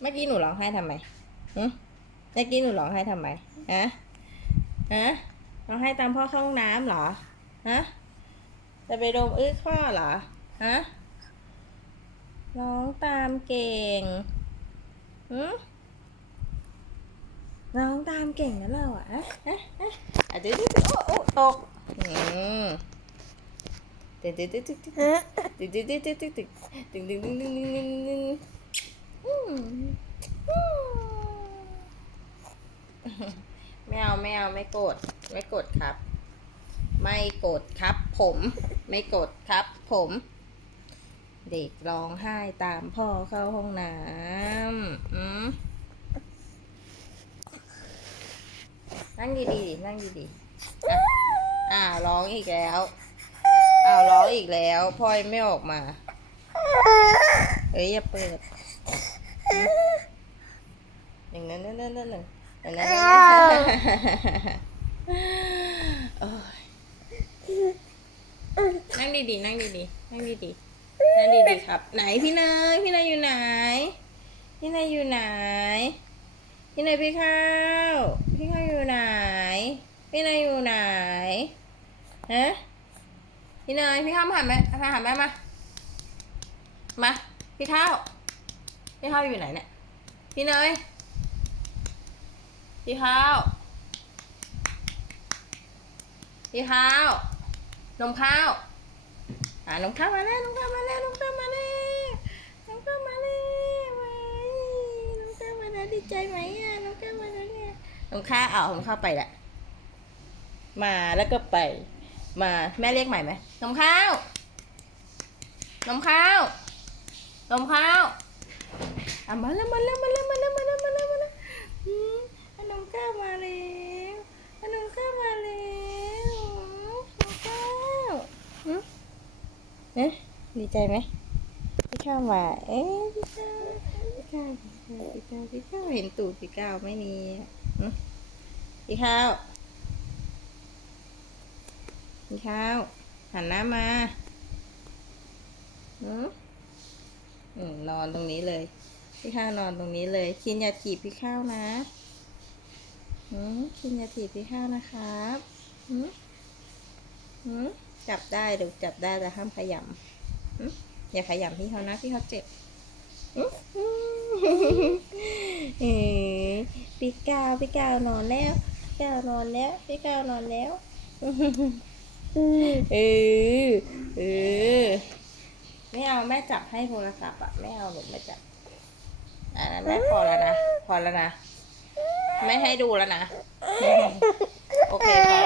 เมื่อกี้หนูร้องไห้ทำไมเมื่อกี้หนูร้องไห้ทำไมฮะฮะร้องไห้ตามพ่อเข้าห้องน้ำเหรอฮะจะไปดมอื้อข้อเหรอฮะร้องตามเก่งหึร้องตามเก่งนะเราอะฮะฮะฮะอะเดี๋ยวเดี๋ยวเดี๋ยวโอ้โอ้ตกอืมเดี๋ยวเดี๋ยวเดี๋ยวเดี๋ยวเดี๋ยวเดี๋ยวเดี๋ยวเดี๋ยวเดี๋ยวเดี๋ยวดึงดึงดึงดึงดึงดึงดึงอืมอืม ไม่เอาไม่เอาไม่โกรธไม่โกรธครับ ไม่โกรธครับ ผม ไม่โกรธครับ ผม เด็กร้องไห้ตามพ่อเข้าห้องน้ำอืมนั่งดีๆนั่งดีๆอะอ้าร้องอีกแล้วอ้าวร้องอีกแล้วพ่อยไม่ออกมาเอ้ยอย่าเปิดอย่างนั้นนั่นนั่นนั่นอย่าง นั้นนั่งดีๆนั่งดีๆนั่งดีๆนั่นดีๆครับ ไหนพี่เนยพี่เนยอยู่ไหน พี่เนยอยู่ไหน พี่เนยพี่ข้าวพี่ข้าวอยู่ไหน พี่เนยอยู่ไหนฮะพี่เนยพี่ข้าวมาหาแม่มาหาแม่มา มา พี่ข้าวพี่ข้าวอยู่ไหนเนี่ย พี่เนย พี่ข้าว พี่ข้าว นมข้าวอ่านมข้าวมาแล้วนมข้าวมาแล้วนมข้าวมาแล้วนมข้าวมาแล้วเว้นมข้าวมาแล้วดีใจไหมอะนมข้าวมาแล้วเนี่ยนมข้าวเอานมข้าวไปแหละมาแล้วก็ไป มาแม่เรียกใหม่ไหมนมข้าวนมข้าวนมข้าวอะมาแล้วมาแล้วมาแล้วมาแล้วมาแล้วมาแล้วมาแล้วอืมอะนมข้าวมาแล้วอะนมข้าวมาแล้วนมข้าวอืม เอ๊ะดีใจไหมพี่ข้าวมาเอ๊ะพี่ข้าวพี่ข้าวพี่ข้าวพี่ข้าวเห็นตูดพี่ข้าวไม่มีพี่ข้าวพี่ข้าวหันหน้ามาอืมนอนตรงนี้เลย พี่ข้าวนอนตรงนี้เลยคินยาถีบพี่ข้าวนะอืมคินยาถีบพี่ข้าวนะครับอืมอืม จับได้เดี๋ยวจับได้แต่ห้ามขยำอย่าขยำพี่เขานะพี่เขาเจ็บอื้อหือเอ๋พี่ก้าวพี่ก้าวนอนแล้วพี่ก้าวนอนแล้วพี่ก้าวนอนแล้วเออเออไม่เอาแม่จับให้โทรศัพท์อะไม่เอาหนูไม่จับอันนั้นแม่พอแล้วนะพอแล้วนะ ไม่ให้ดูแล้วนะ โอเคพอ